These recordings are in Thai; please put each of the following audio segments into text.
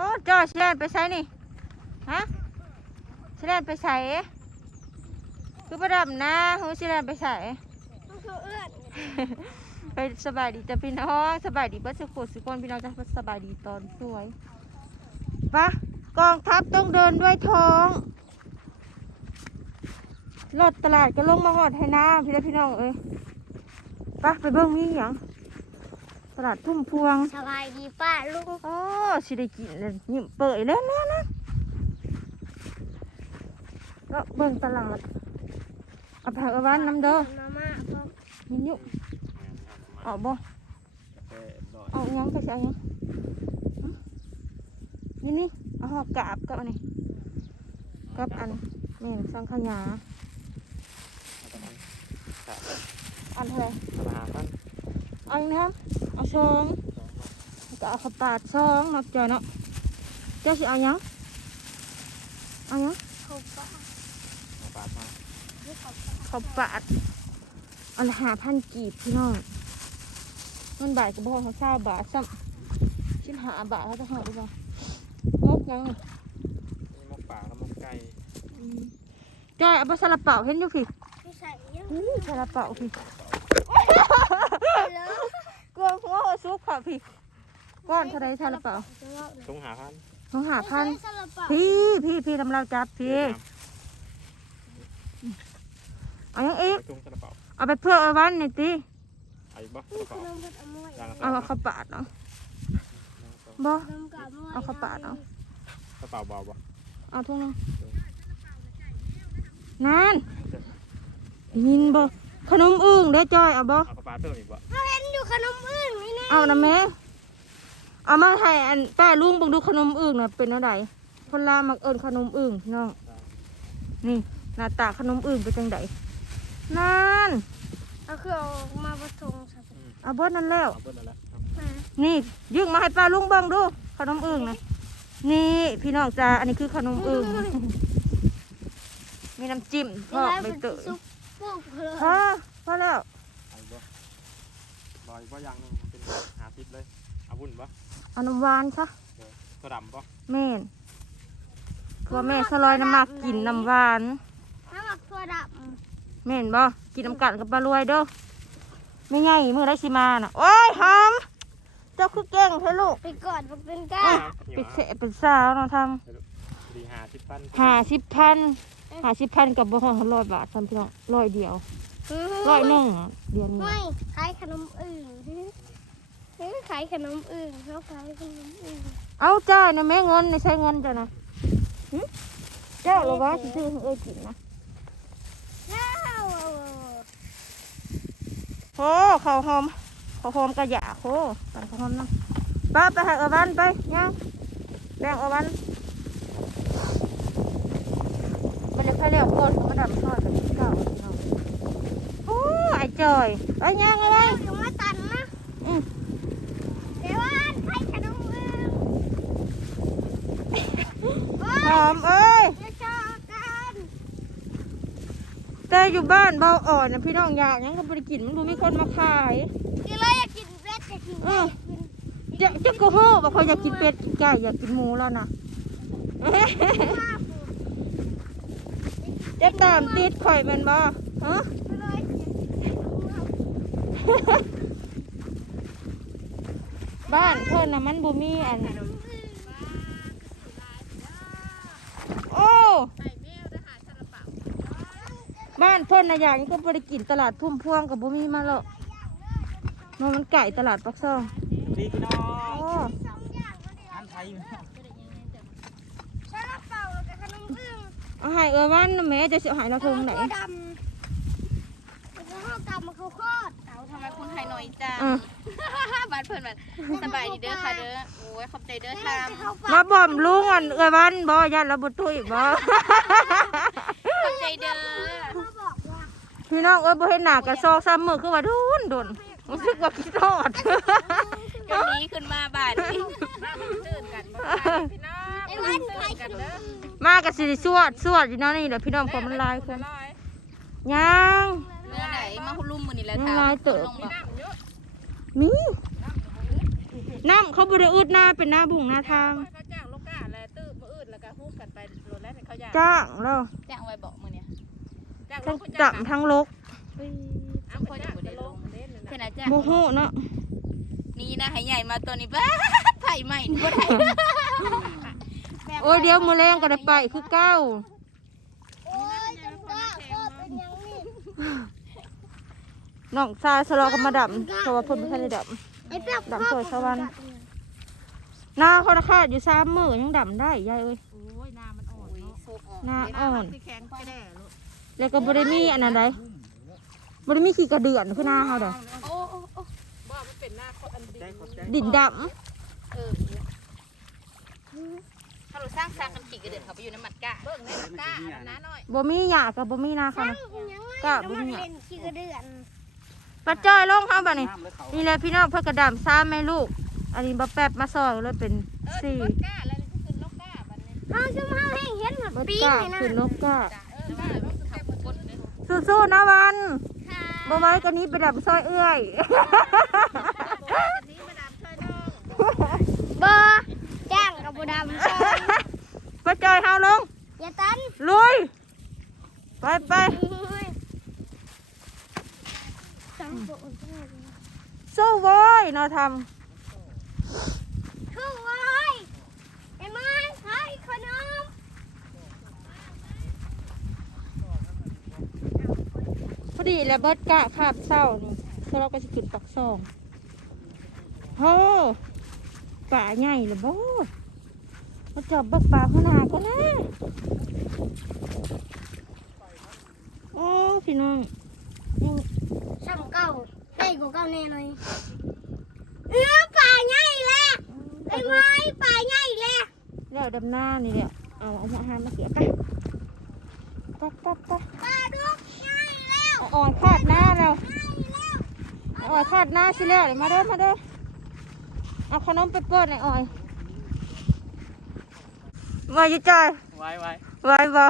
อ้จ้อยสิแล่นไปใส่นี่ ฮะสิแล่นไปใส่คือประดับนะหูสิแล่นไปใส่มันคือเอื้อนไปสบายดีจ้ะพี่น้องสบายดีเบ่สุขสุขคนพี่น้องจะสบายดีตอนสวยปะกองทัพต้องเดินด้วยท้องรถตลาดก็ลงมาหอดให้น้ำพี่น้องพี่น้องเอ้ยปะไปเบิ่งมีหยังต ลาดทุ่มพวง สบายดีป้าลุงโอ้สิได้กินเลยยิ้มเปิดแล้วนะนะก็เบิ่งตลาดเอาผักเอาหวานน้ำเด้อมาม่าพร้อมยินยุเอาบ่เอาหยังก็ใช่ยังหึนี่นี่เอาหอกกาบกับอันนี้กับอันแม่งสังขยาอันเท่าไหรเอาอีกนะครับ เอาซองแล้วก็เอาข้าวปาดซองเนาะจอยเนาะเจ้าสิเอาหยังเอาหยังเขาป้าที่เขาป้าข้าวปาดอันละหาพันกีบพี่น้องมันบาทก็บอกเขาเศร้าบาทซ้ำชิบหาบาทเขาจะหาดีกว่ามกยังนี่มีมกป่าแล้วมกไก่อืมจอยเอาไปซาลาเปาเห็นอยู่พี่ที่ใส่เยอะอู้ซาลาเปาพี่เลยก ลัวหัวหัวซุกค่ะพี่ก้อนเท่าไรซาลาเปาตุงหาพันต้องหาพันซาลาเปาพี่พี่พี่ทำเราจับพี่เอายังอีกตุงซาลาเปาเอาไปเพื่อเอาวันนี่ตีไอ้บ่นี่ซาคือลาน้ำกับอมวยเปาเอาข้าวปาดเนาะบ่น้ำกับอมวยเอาเข้าปากเอาซาลาเปาเบาบ่เอาทุ่งนึงนั่นยินบ่ ขนมอึ่งเด้อจอยเอาบ่เอากระป๋าเพิ่มอีกบ่เขาเห็นอยู่ขนมอึ่งนี่นะเอานะแม่เอามาให้อันป้าลุงเบังดูขนมอึ่งน่ะเป็นอะไรคนลาวมักเอิ้นขนมอึ่งพี่น้อง นี่หน้าตาขนมอึ่งเป็นจังไดนั่นเอาคือเอามาผสมใส่เอาเบิดนั่นแล้ว เอาเพิ่มนั่นแหละมานี่ยึงมาให้ป้าลุงเบิ่งดู ขนมอึ่งนะนี่พี่น้องจ้าอันนี้คือขนมอึ่งมีน้ำจิ้มพอกใบเตยซุปปุ๊บเลย พอพอแล้วเอาบ่ลอยบ่ยังนึงเป็นหาทิพเลยเอาบุญบ่เอาน้ำหวานซะตัวดำบ่แม่นตัวแม่สลอยน้ำมากกินน้ำหวาน น้ำหมักถั่วดแม่นบ่กินน้ำกันกับปลารวยเด้อไม่ไงมือได้สิมาน่ะ โอ้ยหอม เจ้าคือเก่งเถอะลูกำไปกอดมันเป็นก้า เป็นเสะเป็นสาวเนาะทดีหาทิพพันำห้าสิบพัน ห้าสิบพันกับบ่ฮอดร้อยบาททำพี่น้องร้อยเดียวร้อยหนึ่งเดือนนี้ไม่ขายขนมอึ่งเฮ้ยขายขนมอึ่งเขาขายขนมอึ่งเอาจ่ายนะแม่เงินในใช้เงินจ้ะนะหึเจ้าหรือว่าสิซื้อให้เอ้ยกินนะว้าวโอ้ข้าวหอมข้าวหอมกระยาโอ้ปั่นข้าวหอมนะป้าไปหาเอาวันไปย่างแบ่งเอาวัน มันเลยค่อยเลี้ยวก่อนเขามาดำทอดกับเก่าพี่น้องโอ้ไอ้จอยไปย่างเลยเดี๋ยวมาตันนะอืมเดี๋ยวว่าขายขนมอึ่งโอ้หยอมเอ้ยจะชอบกันแต่อยู่บ้านเบาอ่อนนะพี่น้องอยากหยังก็บริกินมันดูมีคนมาขายกินเลยอยากกินเป็ดอยากกินเอไก่อเจ้าเจ้าก็โหบอกเขาอยากกินเป็ดกินไก่อยากกินหมูแล้วนะมากเจะตามติดข่อยแมันบ่ฮะเลยบ้านเพิ่นน่ะมันบ่มีอัน โอ้บ้านเพิ่นน่ะอย่างนี้ก็บ่ได้กินตลาดพุ่มพวงกับบ่มีมาแล้วเนาะมันไก่ตลาดปักซองดีพี่น้อโอ้งสองอย่างก็ได้อันไทยซาลาเปาแล้วก็ขนมอึ่ง เอาให้เออวันน่ะแม่จะสิเอาให้เราทงไหนถั่วดำแล้วก็ข้าวกำมันข้าวโคตรเอาทำไมคุณไทยน้อยจังอะบ้านเพื่อนแบบสบายดีเด้อค่ะเด้อ โอ้ยขอบใจเด้อทมาบ่อมลุงอันเออวันบ่ย่านเราบ่ตุ้ยบ่ำขอบใจเด้อเขาบอกว่าพี่น้องเอ้ยบ่เห็นหน้ากันซอกซ้ำมือคือว่าโดนโดนรู้สึกว่าคิดทอดเดี๋ยวนี้ขึ้นมาบ้านนี้ตื่นกันบ่พี่น้องไอ้วันขายขนมอึ่ง มากับสิสวดสวดอยู่เนาะนี่แหละพี่น้องพอมันหลายคนยังเมื่อไหนมาหุ่ลุ่มมือนี่แหละยังทำลายเติบลงบ่มีน้ำเขาบริอึดหน้าเป็นหน้าบุ่งหน้าทางเขาจ้างลงจ้างแล้วจ้างไว้บอกมื้อเนี่ยทั้งดำทั้งลกอ้าวคนจะบ่ได้ลงเท่านั้นจ้ะโมโหเนาะนี่นะให้ใหญ่มาตัวนี้บ้าไผ่ใหม่นี่บ่ได้ โอ้ยเดี๋ยวมือแรงก็ได้ไปคือเก้าโอ้ยจังกะพ่อเป็นหยังนี่น้องชายสลอก็มาดำเพราะว่าเพิ่นไม่ทันได้ดไอ้เปียกดำสวยสวรรค์ำหน้าเขาราคาอยู่สามมือยังดำได้ยายเอ้ย โอ้ยน้ำมันอ่อนเนาะหน้าอ่อน สิแข็งไปแน่ลูกแล้วก็บริมีอันนั้นใดบริมีขี้กระเดือนคือหน้าเขาเด้อโอ้โอ้โอ้บ่มันเป็นหน้าคนอันดีใจขอบใจดินดเออ ถ้าเราสร้างสร้างกันกี่กระเดือนเขาไปอยู่ในหมัดกะเบิ่งในหมัดกะอันนั้นนะหน่อยำบ่มีหยากับบมีหน้าเขานะยังกะไม่บ่มีหเล่ยานขี้กระเดือนปัดจ้อยลงเขาบัดนี้น้ำแล้วเขานี่แหละพี่น้องเพื่อกระดำซ้ำแม่ลูก อันนี้บ่แป๊บมาซอยเลยเป็นเออสี่หมัดกะแล้วนี่คือขึ้นนกกะบัดนี้เอาซุ่มเฮาแห้งเห็นหมดเบิดปีกล้านี่นะขึ้นนกกล้าจ้ะเออว่าว่าคือแค่กดเลยสู้ๆนะวันค่ะบ่ไว้กันนี้ไปดับซอยเอื้อยอันนี้มาดามช่วยน้อง บอ จ้างกับบุดำซอยปัดจ้อยเฮาลงอย่าตันลุยไปไปอุ้ยจังบุสู้โว้ยเนาะทคือไว้ไอ้ไม้ไข่ขนมำพอดีแล้วเบิดกะคาบเศร้านี่แล้วเราก็จะขึ้นปักซองโอ้ป่าใหญ่เลยบ่มาจับเบิกป่าข้างหน้าก็นะโอ้พี่น้องช่างเก่าได้กูเก่าแน่เลยเออป่าใหญ่แหละไอ้ไม้ป่าใหญ่แหละแล้วดำหน้านี่แหละเอาเอามาหามาเสียไปไปไปไปป่าดุกใหญ่แล้วเอาอ่อนคาดหน้าแล้วเอาอ่อนคาดหน้าสิแล้วเดี๋ยวมาเด้อมาเด้อเอาขนมไปเปิดหน่อยอ่อย ว่าอยู่จอยไว้ไว้ไว้บ่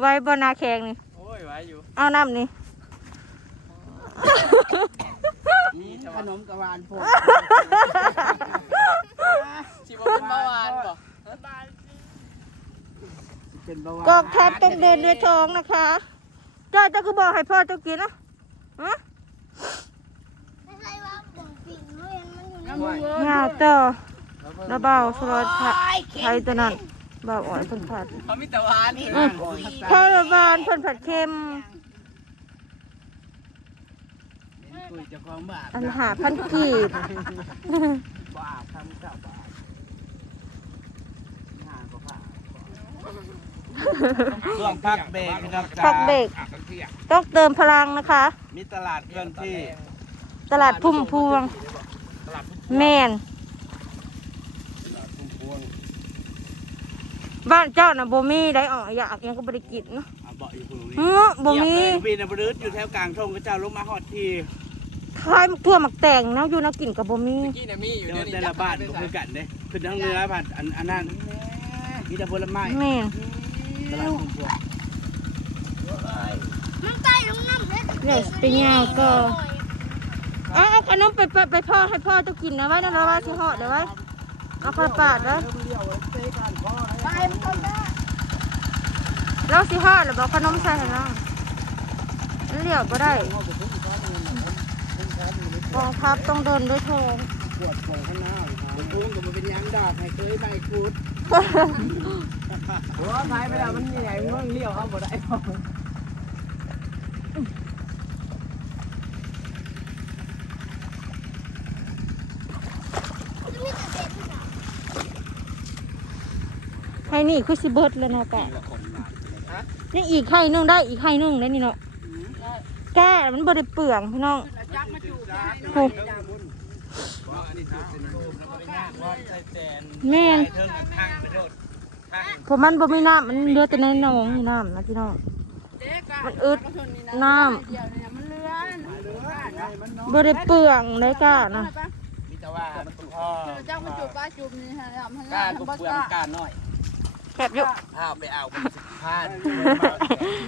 ไว้บ่นาแข็งนี่ โอ้ยไว้อยู่เอาน้ำนี่ นี่ขนมกะวานพวกชิบเป็นเบาหวานบ่เป็นเบาหวานกองทัพต้องเดินด้วยท้องนะคะจอยเจะก็บอกให้พ่อเจ้ากินนะฮะไม่ใช่ว่าบ่งปิ่งเขาเห็นมันอยู่ในด้วยงาต่อระเบาสลอดค่ะไทยตัวนั้นเบาอ่อยเพิ่นผัดเขามีแต่หวานนี่อืมข้าวบานเพิ่นผัดเค็ม คุยเจ้าของบ้านอันหาพันกีบบ้าทำเจ้าบ้านหาก็ผ่าช่วงพักเบรกพี่น้องจ๋าพักเบรก ต้องเติมพลังนะคะ มีตลาดเคลื่อนที่ตลาดพุ่มพวง แมน ตลาดพุ่มพวง บ้านเจ้าน่ะบ่มีได้อ๋ออยากยังก็บ่ได้กินเนาะอะบอกอยู่คุณลุงเออบ่มีเหยียบเลยวีนบรื้อยู่แถวกลางทงก็เจ้าลงมาฮอดทีขายทั่วหมักแตงเนาะอยู่นากินก็บ่มีกี้น่ะมีอยู่เดี๋ยวเดี๋ยวนี้แต่ละบ้านก็คือกันเด้คือทางเหนือผ่านอันอันนั้นมีแต่ผลไม้แม่นตลาดพุ่มพวงมันใกล้ลงน้ำเลยเดี๋ยวไปยาวก็เอาเอาขนมไปไปไปพ่อให้พ่อเจ้ากินนะไว้นะเราว่าสิฮอดเดี๋ยวไว้ เอาข้าวปาดไว้ไปมันก็ได้เราสิฮอดแล้วบอกขนมใส่ให้น้องมันเลี้ยวบ่ได้กองทัพต้องเดินด้วยท้องปวดของข้างหน้าผมพูดกับมันเป็นยางดอกให้เคยไม่คูดหัวท้ายไปแล้วมันใหญ่มันเลี้ยวเอาบ่ได้ ให้นี่คือสิเบิดแล้วเนาะกะนี่อีกไข่หนึงได้อีกไข่หนึงได้นี่เนาะแก้มันบ่ได้เปลืองพี่น้องโหแม่นเทิงทางไปโดดทางผมมันบ่มีน้ำมันเหลือแต่ในหนองนี่น้ำนะพี่น้องมันอึดน้ำบ่ได้เปลืองได้กะนะมีแต่ว่าพ่อเจ้ามาจูบป้าจูบนี่ฮะทำให้การกุเปลืองการน้อย แคบอยู่อาไปเอาบนสิบพัน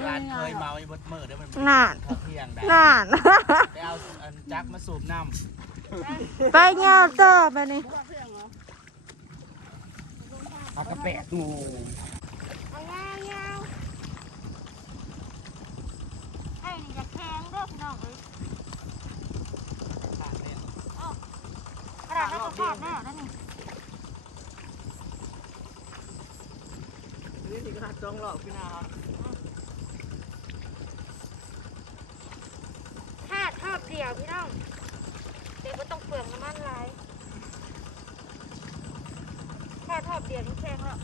ร้านเคยเมาอยู่เมือเด้อมันบ่ได้นาเที่ยงไนานไปเอาอันจักมาสูบน้ำไปเงาต่อไปนี่เอากระแปะดูเราต้นี่จะแข็งเด้อหนองเอ้ยขนั่นก็ขาดแน่แล้วนี่ สิก็หัดจ้องหลอกพี่นาครับขาดทอดเดียวพี่น้องเด็กก็ต้องเปลืองน้ำมันหลายขาดทอบเดียวนี่แข็งแล้ว